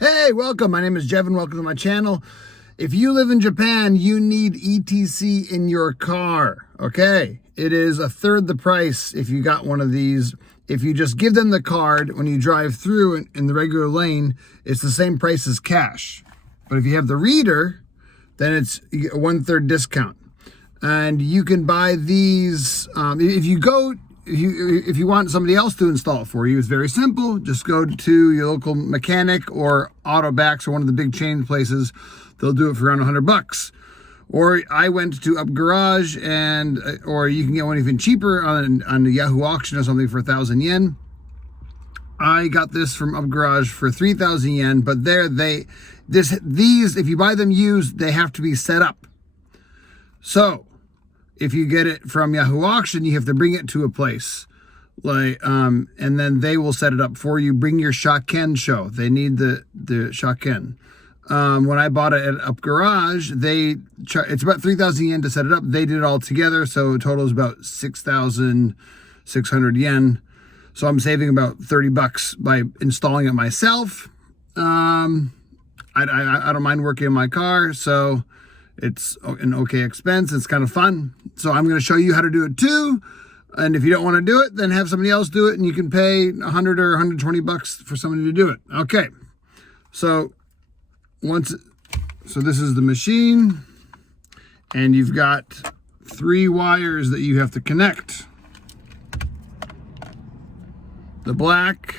Hey, welcome. My name is Jevin. Welcome to my channel. If you live in Japan, you need ETC in your car, okay? It is a third the price if you got one of these. If you just give them the card when you drive through in the regular lane, it's the same price as cash. But if you have the reader, then it's you get a 1/3 discount. And you can buy these, if you want somebody else to install it for you, it's very simple. Just go to your local mechanic or Autobacks or one of the big chain places. They'll do it for around $100. Or I went to Up Garage, or you can get one even cheaper on the Yahoo auction or something for 1,000 yen. I got this from Up Garage for 3,000 yen, but these, if you buy them used, they have to be set up. So if you get it from Yahoo auction, you have to bring it to a place, and then they will set it up for you. Bring your Shaken show. They need the Shaken. When I bought it at Up Garage, it's about 3,000 yen to set it up. They did it all together, so it totals about 6,600 yen. So I'm saving about $30 by installing it myself. I don't mind working in my car, so it's an okay expense. It's kind of fun. So I'm going to show you how to do it too. And if you don't want to do it, then have somebody else do it, and you can pay $100 or $120 for somebody to do it. Okay. So this is the machine, and you've got 3 wires that you have to connect. The black,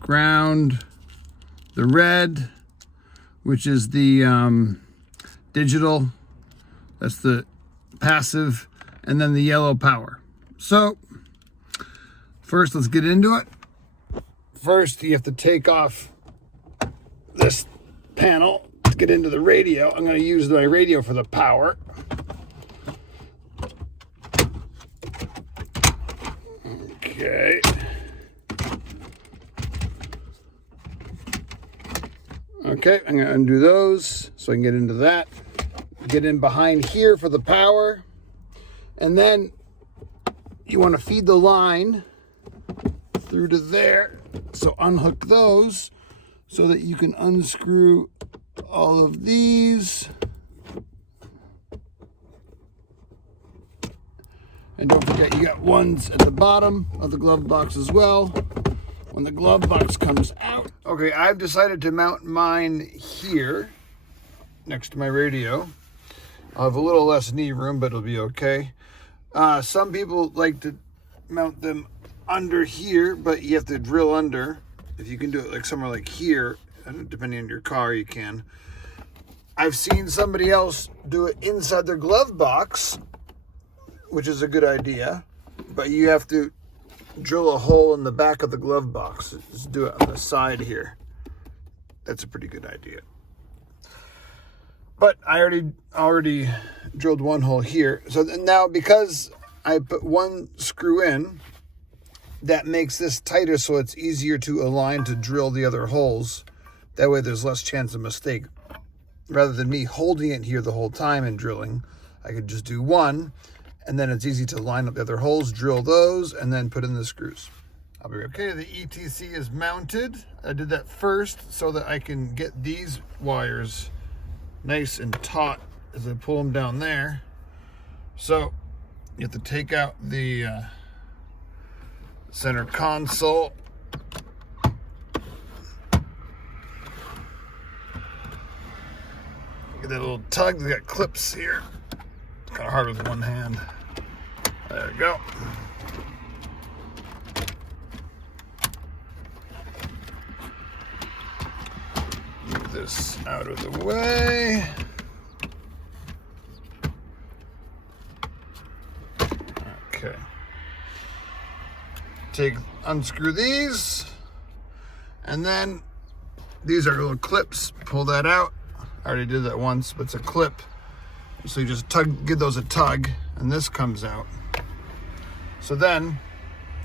ground, the red, which is the digital, that's the passive, and then the yellow power. So first, let's get into it. First, you have to take off this panel to get into the radio. I'm going to use my radio for the power. Okay. Okay, I'm going to undo those so I can get into that. Get in behind here for the power. And then you want to feed the line through to there. So unhook those so that you can unscrew all of these. And don't forget, you got ones at the bottom of the glove box as well. When the glove box comes out. Okay, I've decided to mount mine here next to my radio. I'll have a little less knee room, but it'll be okay. Some people like to mount them under here, but you have to drill under. If you can do it like somewhere like here, depending on your car, you can. I've seen somebody else do it inside their glove box, which is a good idea, but you have to drill a hole in the back of the glove box. Just do it on the side here. That's a pretty good idea. But I already drilled one hole here. So now, because I put one screw in, that makes this tighter, so it's easier to align to drill the other holes. That way there's less chance of mistake. Rather than me holding it here the whole time and drilling, I could just do one, and then it's easy to line up the other holes, drill those, and then put in the screws. I'll be right back. Okay, the ETC is mounted. I did that first so that I can get these wires nice and taut as I pull them down there. So you have to take out the center console. Get that little tug. They got clips here. It's kind of hard with one hand. There we go. Move this out of the way. Okay. Unscrew these, and then these are little clips. Pull that out. I already did that once, but it's a clip. So you just give those a tug, and this comes out. So then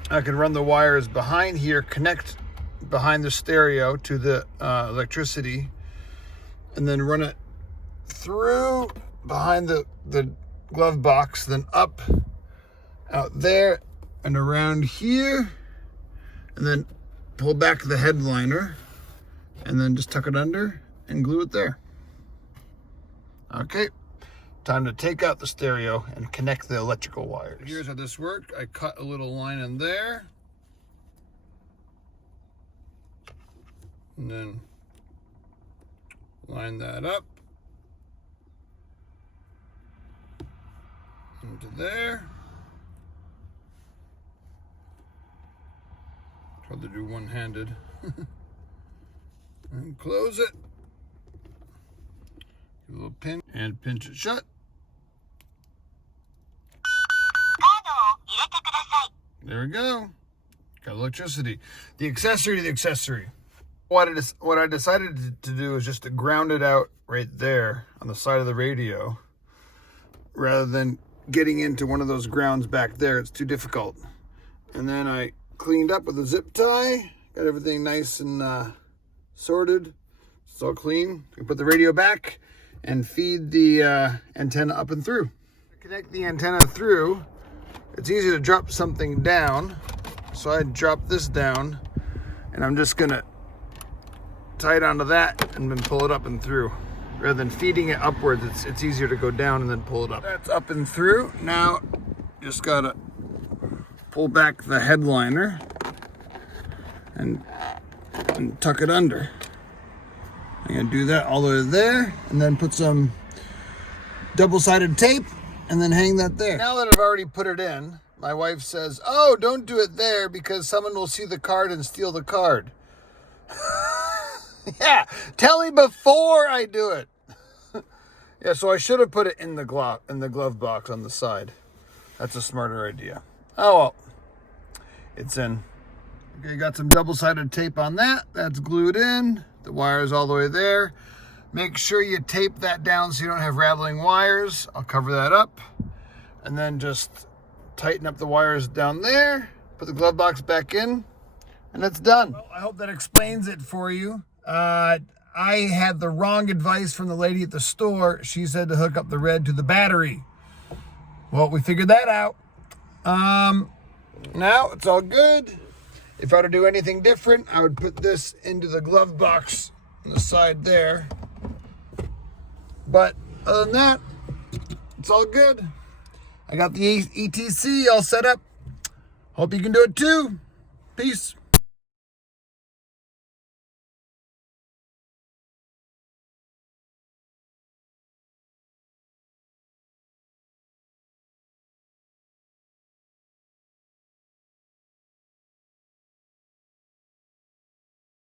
I can run the wires behind here, connect behind the stereo to the electricity, and then run it through behind the glove box, then up out there and around here, and then pull back the headliner and then just tuck it under and glue it there. Okay, time to take out the stereo and connect the electrical wires. Here's how this worked. I cut a little line in there, and then line that up into there. Try to do one-handed. And close it. Give a little pin and pinch it shut. There we go. Got electricity. The accessory to the accessory. What I decided to do is just to ground it out right there on the side of the radio, rather than getting into one of those grounds back there. It's too difficult. And then I cleaned up with a zip tie. Got everything nice and sorted. It's all clean. We put the radio back and feed the antenna up and through. Connect the antenna through. It's easy to drop something down. So I drop this down, and I'm just gonna tie it onto that and then pull it up and through. Rather than feeding it upwards, it's easier to go down and then pull it up. That's up and through. Now, just gotta pull back the headliner and tuck it under. I'm gonna do that all the way there, and then put some double-sided tape and then hang that there. Now that I've already put it in, my wife says, "Oh, don't do it there because someone will see the card and steal the card." Yeah, tell me before I do it. Yeah, so I should have put it in the glove box on the side. That's a smarter idea. Oh well, it's in. Okay, got some double-sided tape on that. That's glued in. The wire's all the way there. Make sure you tape that down so you don't have rattling wires. I'll cover that up. And then just tighten up the wires down there. Put the glove box back in. And it's done. Well, I hope that explains it for you. I had the wrong advice from the lady at the store. She said to hook up the red to the battery. Well, we figured that out. Now it's all good. If I were to do anything different, I would put this into the glove box on the side there. But other than that, it's all good. I got the ETC all set up. Hope you can do it too. Peace.